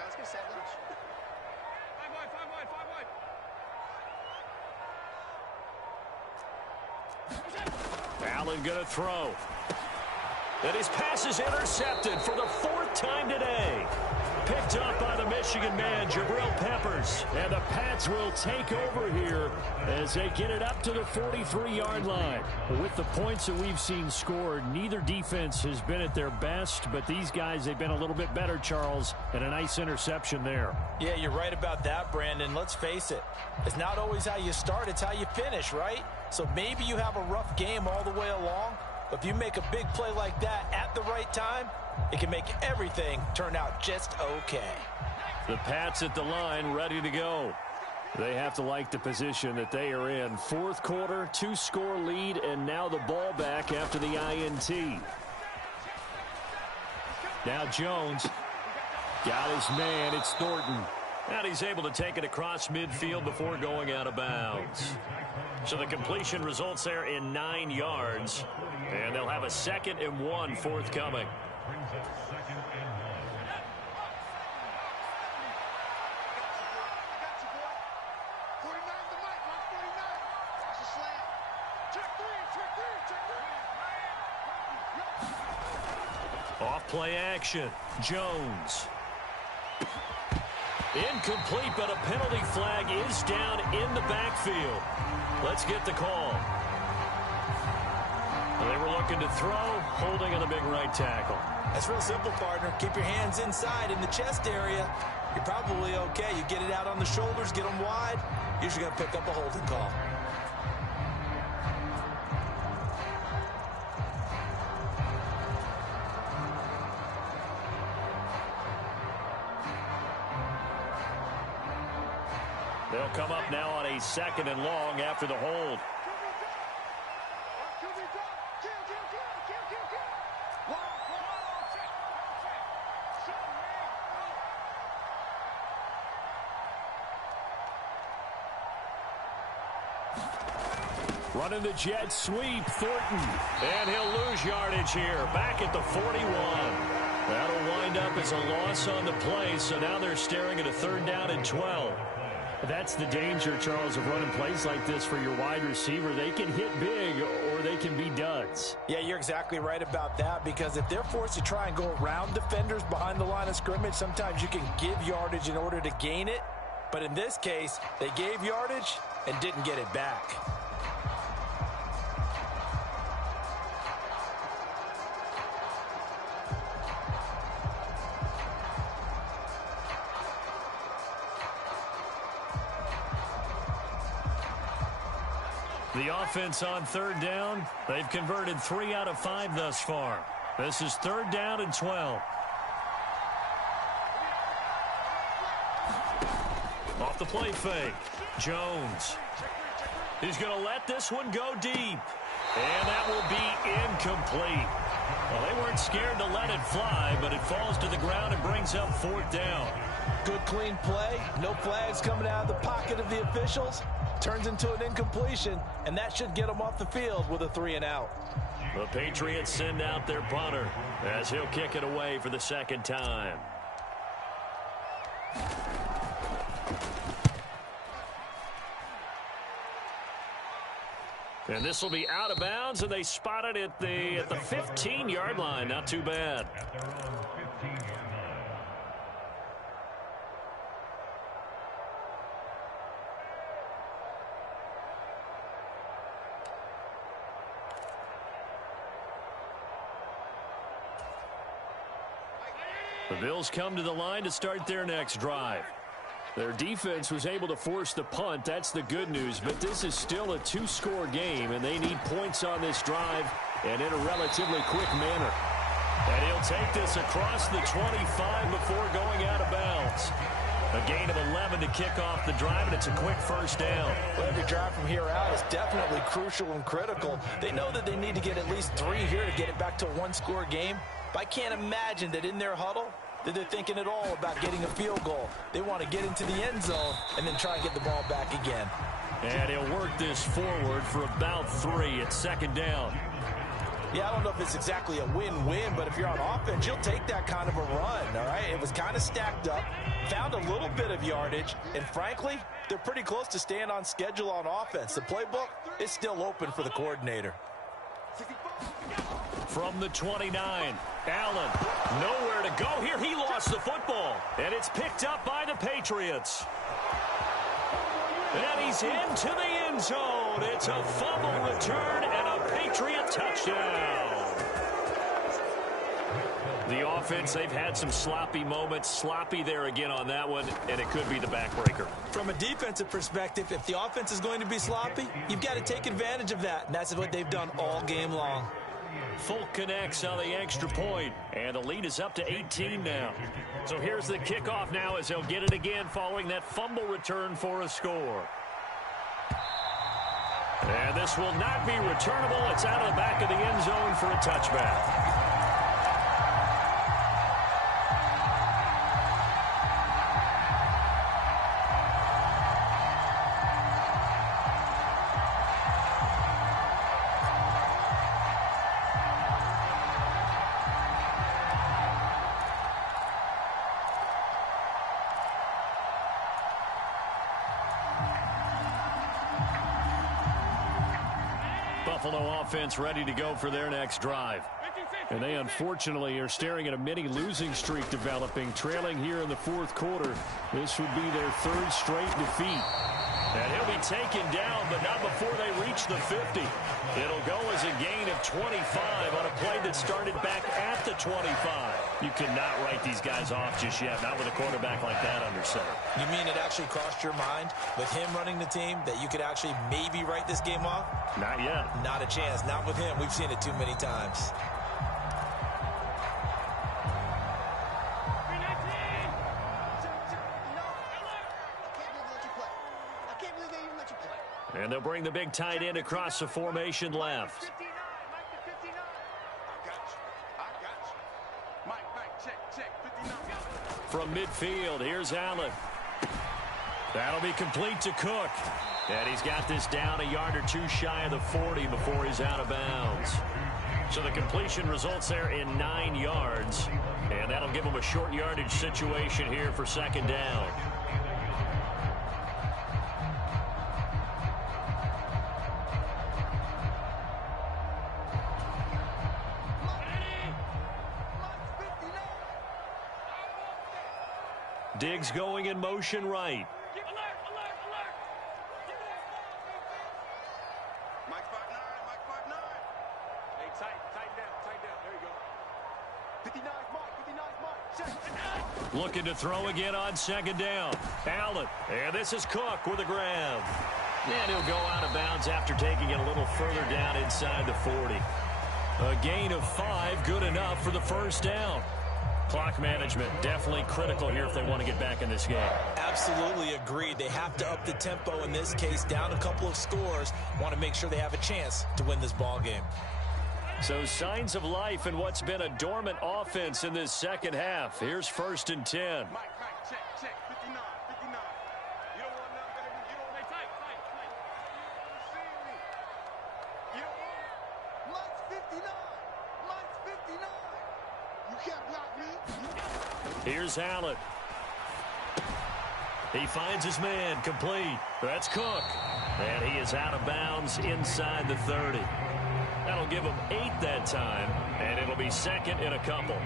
let's get set lunch. 5 wide. Allen going to throw. And his pass is intercepted for the 4th time today. Picked up by the Michigan man, Jabril Peppers. And the Pats will take over here as they get it up to the 43-yard line. With the points that we've seen scored, neither defense has been at their best, but these guys, they've been a little bit better, Charles, and a nice interception there. Yeah, you're right about that, Brandon. Let's face it. It's not always how you start, it's how you finish, right? So maybe you have a rough game all the way along, but if you make a big play like that at the right time, it can make everything turn out just okay. The Pats at the line ready to go. They have to like the position that they are in. 4th quarter, 2-score lead, and now the ball back after the INT. Now Jones got his man. It's Thornton. And he's able to take it across midfield before going out of bounds. So the completion results there in 9 yards. And they'll have a 2nd and 1 forthcoming. Off play action. Jones. Incomplete, but a penalty flag is down in the backfield. Let's get the call. They were looking to throw, holding on the big right tackle. That's real simple, partner. Keep your hands inside in the chest area. You're probably okay. You get it out on the shoulders, get them wide. Usually going to pick up a holding call. They'll come up now on a 2nd and long after the hold. Running the jet sweep, Thornton. And he'll lose yardage here. Back at the 41. That'll wind up as a loss on the play, so now they're staring at a 3rd down and 12. That's the danger, Charles, of running plays like this for your wide receiver. They can hit big or they can be duds. Yeah, you're exactly right about that, because if they're forced to try and go around defenders behind the line of scrimmage, sometimes you can give yardage in order to gain it. But in this case, they gave yardage and didn't get it back. The offense on 3rd down, they've converted 3 out of 5 thus far. This is 3rd down and 12. Off the play fake, Jones. He's going to let this one go deep. And that will be incomplete. Well, they weren't scared to let it fly, but it falls to the ground and brings up 4th down. Good, clean play. No flags coming out of the pocket of the officials. Turns into an incompletion, and that should get them off the field with a 3 and out. The Patriots send out their punter as he'll kick it away for the 2nd time. And this will be out of bounds, and they spot it at the 15-yard line. Not too bad. The Bills come to the line to start their next drive. Their defense was able to force the punt. That's the good news. But this is still a 2-score game, and they need points on this drive and in a relatively quick manner. And he'll take this across the 25 before going out of bounds. A gain of 11 to kick off the drive, and it's a quick 1st down. Well, every drive from here out is definitely crucial and critical. They know that they need to get at least 3 here to get it back to a 1-score game. But I can't imagine that in their huddle that they're thinking at all about getting a field goal. They want to get into the end zone and then try and get the ball back again. And he'll work this forward for about 3 at 2nd down. Yeah, I don't know if it's exactly a win-win, but if you're on offense, you'll take that kind of a run, all right? It was kind of stacked up, found a little bit of yardage, and frankly, they're pretty close to staying on schedule on offense. The playbook is still open for the coordinator. From the 29, Allen, nowhere to go here. He lost the football, and it's picked up by the Patriots. And he's into the end zone. It's a fumble return and a Patriot touchdown. The offense, they've had some sloppy moments. Sloppy there again on that one, and it could be the backbreaker. From a defensive perspective, if the offense is going to be sloppy, you've got to take advantage of that, and that's what they've done all game long. Folk connects on the extra point, and the lead is up to 18 now. So here's the kickoff now as they'll get it again following that fumble return for a score. And this will not be returnable. It's out of the back of the end zone for a touchback. Buffalo offense ready to go for their next drive. And they unfortunately are staring at a mini losing streak developing, trailing here in the fourth quarter. This would be their third straight defeat. And he'll be taken down, but not before they reach the 50. It'll go as a gain of 25 on a play that started back at the 25. You cannot write these guys off just yet, not with a quarterback like that under center. You mean it actually crossed your mind with him running the team that you could actually maybe write this game off? Not yet. Not a chance. Not with him. We've seen it too many times. And they'll bring the big tight end across the formation left. From midfield, here's Allen. That'll be complete to Cook. And he's got this down a yard or two shy of the 40 before he's out of bounds. So the completion results there in 9 yards. And that'll give him a short yardage situation here for second down. Diggs going in motion right. Mike 5'9", Mike 5'9". Hey, tighten down. There you go. 59 Mike. Looking to throw again on second down. Allen. And this is Cook with a grab. And he'll go out of bounds after taking it a little further down inside the 40. A gain of 5, good enough for the first down. Clock management definitely critical here if they want to get back in this game. Absolutely agreed. They have to up the tempo in this case, down a couple of scores. Want to make sure they have a chance to win this ball game. So signs of life in what's been a dormant offense in this second half. Here's 1st and 10. Mike, check. 59. You don't want nothing better than you don't make tight. You don't want Mike's 59. You can't block me. Here's Allen. He finds his man, complete. That's Cook. And he is out of bounds inside the 30. That'll give him 8 that time, and it'll be second in a couple.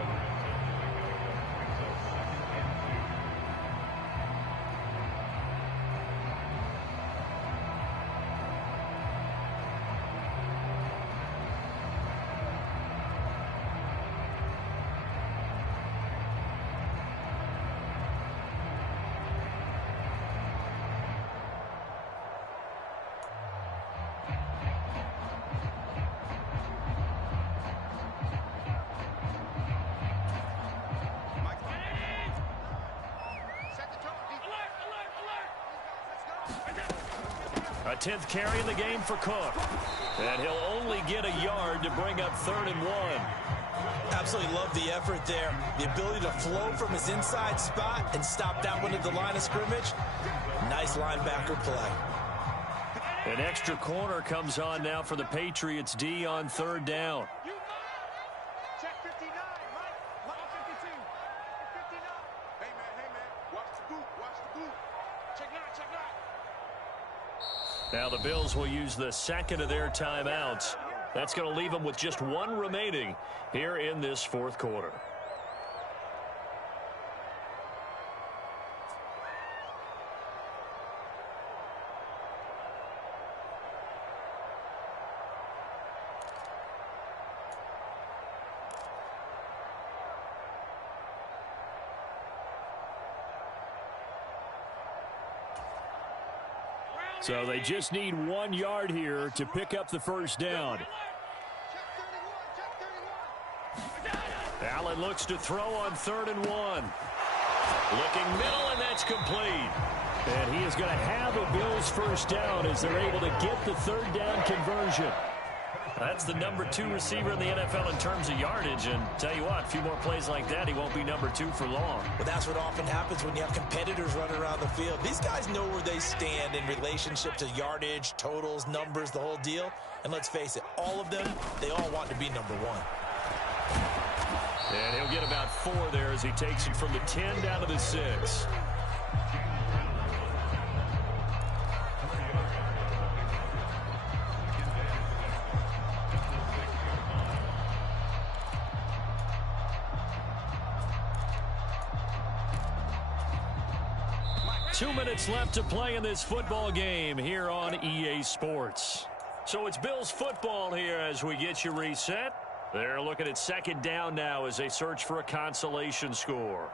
A 10th carry in the game for Cook. And he'll only get a yard to bring up 3rd and 1. Absolutely love the effort there. The ability to flow from his inside spot and stop that one at the line of scrimmage. Nice linebacker play. An extra corner comes on now for the Patriots D on 3rd down. Check 59, Mike 52. 59. Hey, man. Watch the boot. Check 9. Now the Bills will use the second of their timeouts. That's going to leave them with just 1 remaining here in this fourth quarter. So they just need 1 yard here to pick up the first down. Allen looks to throw on 3rd and 1. Looking middle, and that's complete. And he is going to have a Bills first down as they're able to get the 3rd down conversion. That's the number 2 receiver in the NFL in terms of yardage. And tell you what, a few more plays like that, he won't be number 2 for long. But that's what often happens when you have competitors running around the field. These guys know where they stand in relationship to yardage, totals, numbers, the whole deal. And let's face it, all of them, they all want to be number 1. And he'll get about 4 there as he takes it from the 10 down to the 6. 2 minutes left to play in this football game here on EA Sports. So it's Bills football here as we get you reset. They're looking at second down now as they search for a consolation score.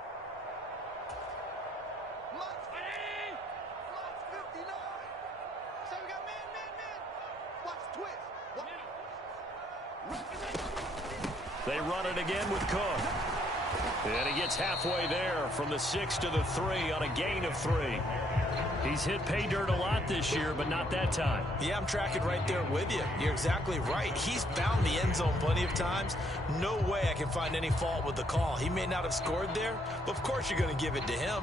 They run it again with Cook. And he gets halfway there from the 6 to the 3 on a gain of 3. He's hit pay dirt a lot this year, but not that time. Yeah, I'm tracking right there with you. You're exactly right. He's found the end zone plenty of times. No way I can find any fault with the call. He may not have scored there, but of course you're going to give it to him.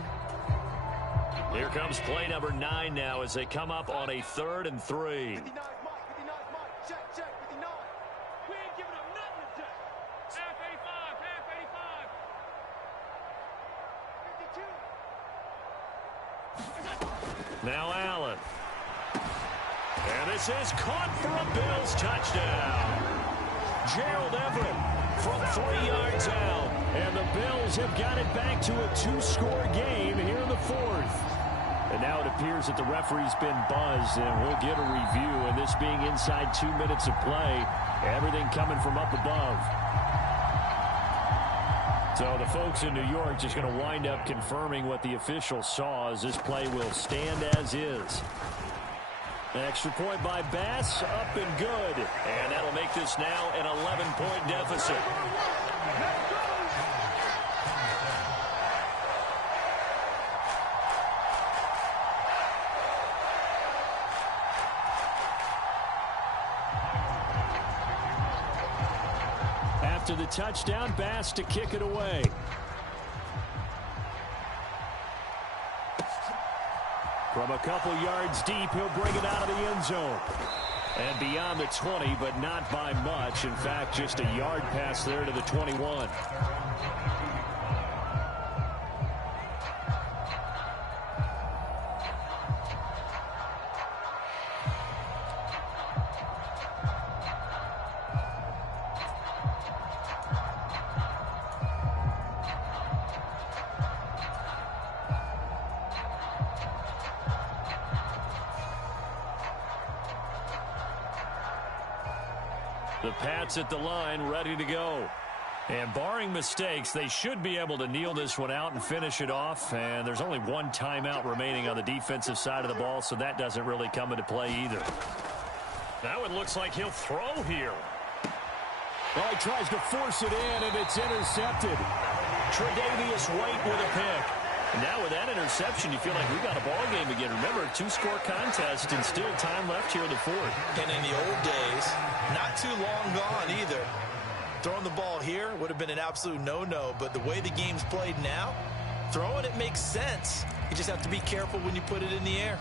Here comes play number 9 now as they come up on a 3rd and 3. 59 Mike, check, 59. We ain't giving up nothing to check. Half 85, 52. Now Allen. And this is caught for a Bills touchdown. Gerald Everett from 3 yards out. And the Bills have got it back to a 2-score game here in the 4th. And now it appears that the referee's been buzzed, and we'll get a review. And this being inside 2 minutes of play, everything coming from up above. So the folks in New York just going to wind up confirming what the official saw as this play will stand as is. An extra point by Bass, up and good. And that'll make this now an 11-point deficit. After the touchdown, Bass to kick it away. From a couple yards deep, he'll bring it out of the end zone. And beyond the 20, but not by much. In fact, just a yard pass there to the 21. The Pats at the line, ready to go. And barring mistakes, they should be able to kneel this one out and finish it off. And there's only one timeout remaining on the defensive side of the ball, so that doesn't really come into play either. Now it looks like he'll throw here. Well, he tries to force it in, and it's intercepted. Tre'Davious White with a pick. And now with that interception, you feel like we got a ball game again. Remember, 2-score contest and still time left here in the 4th. And in the old days, not too long gone either. Throwing the ball here would have been an absolute no-no, but the way the game's played now, throwing it makes sense. You just have to be careful when you put it in the air.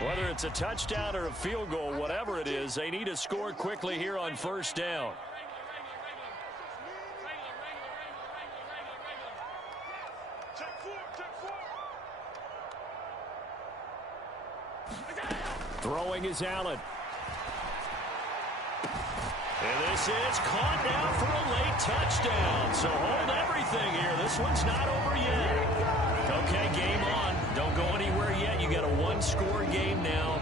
Whether it's a touchdown or a field goal, whatever it is, they need to score quickly here on 1st down. Throwing is Allen. And this is caught now for a late touchdown. So hold everything here. This one's not over yet. Okay, game on. Don't go anywhere yet. You got a 1-score game now.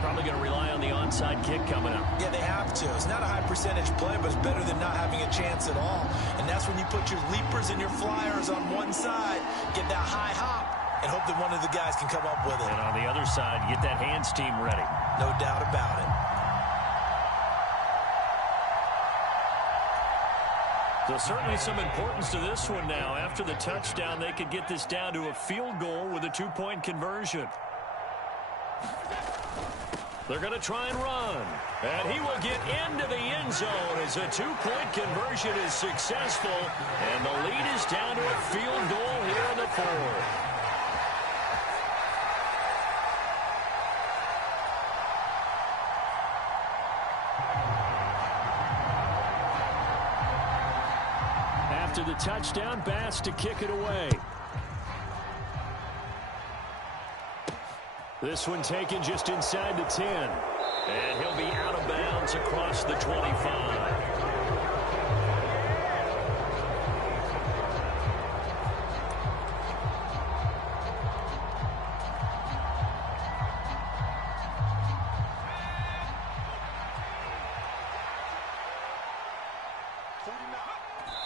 Probably going to rely on the onside kick coming up. Yeah, they have to. It's not a high percentage play, but it's better than not having a chance at all. And that's when you put your leapers and your flyers on one side, get that high hop, and hope that one of the guys can come up with it. And on the other side, get that hands team ready. No doubt about it. So certainly some importance to this one now. After the touchdown, they could get this down to a field goal with a 2-point conversion. They're going to try and run. And he will get into the end zone as a 2-point conversion is successful. And the lead is down to a field goal here in the 4th. After the touchdown, Bass to kick it away. This one taken just inside the 10. And he'll be out of bounds downs across the 25.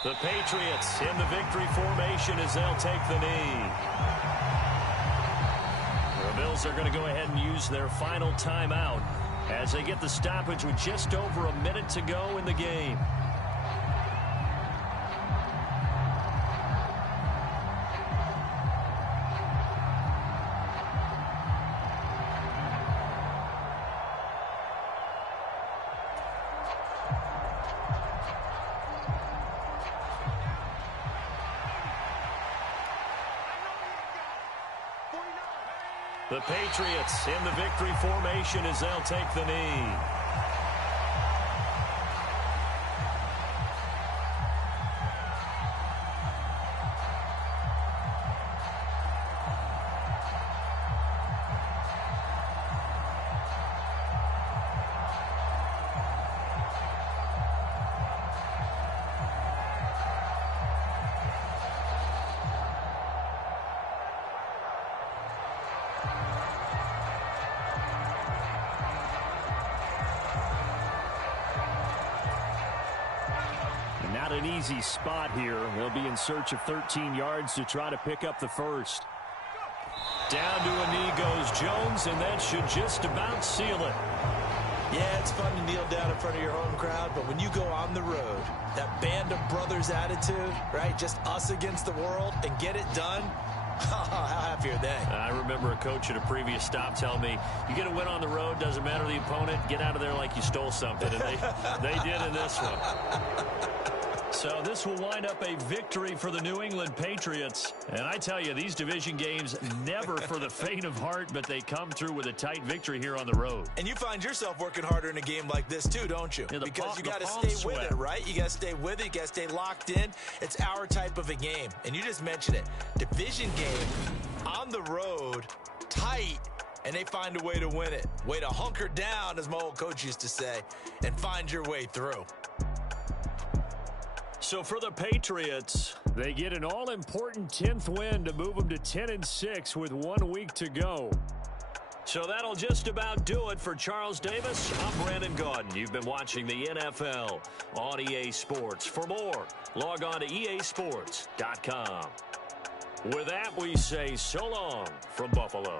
The Patriots in the victory formation as they'll take the knee. The Bills are going to go ahead and use their final timeout as they get the stoppage with just over a minute to go in the game. The Patriots in the victory formation as they'll take the knee. Not an easy spot here. They'll be in search of 13 yards to try to pick up the first. Down to a knee goes Jones, and that should just about seal it. Yeah, it's fun to kneel down in front of your home crowd, but when you go on the road, that band of brothers attitude, right, just us against the world, and get it done, how happy are they? I remember a coach at a previous stop telling me, you get a win on the road, doesn't matter the opponent, get out of there like you stole something, and they did in this one. So this will wind up a victory for the New England Patriots. And I tell you, these division games, never for the faint of heart, but they come through with a tight victory here on the road. And you find yourself working harder in a game like this too, don't you? Yeah, because you got to stay with it, right? You got to stay with it. You got to stay locked in. It's our type of a game. And you just mentioned it. Division game, on the road, tight, and they find a way to win it. Way to hunker down, as my old coach used to say, and find your way through. So for the Patriots, they get an all-important 10th win to move them to 10-6 with 1 week to go. So that'll just about do it for Charles Davis. I'm Brandon Gaudin. You've been watching the NFL on EA Sports. For more, log on to easports.com. With that, we say so long from Buffalo.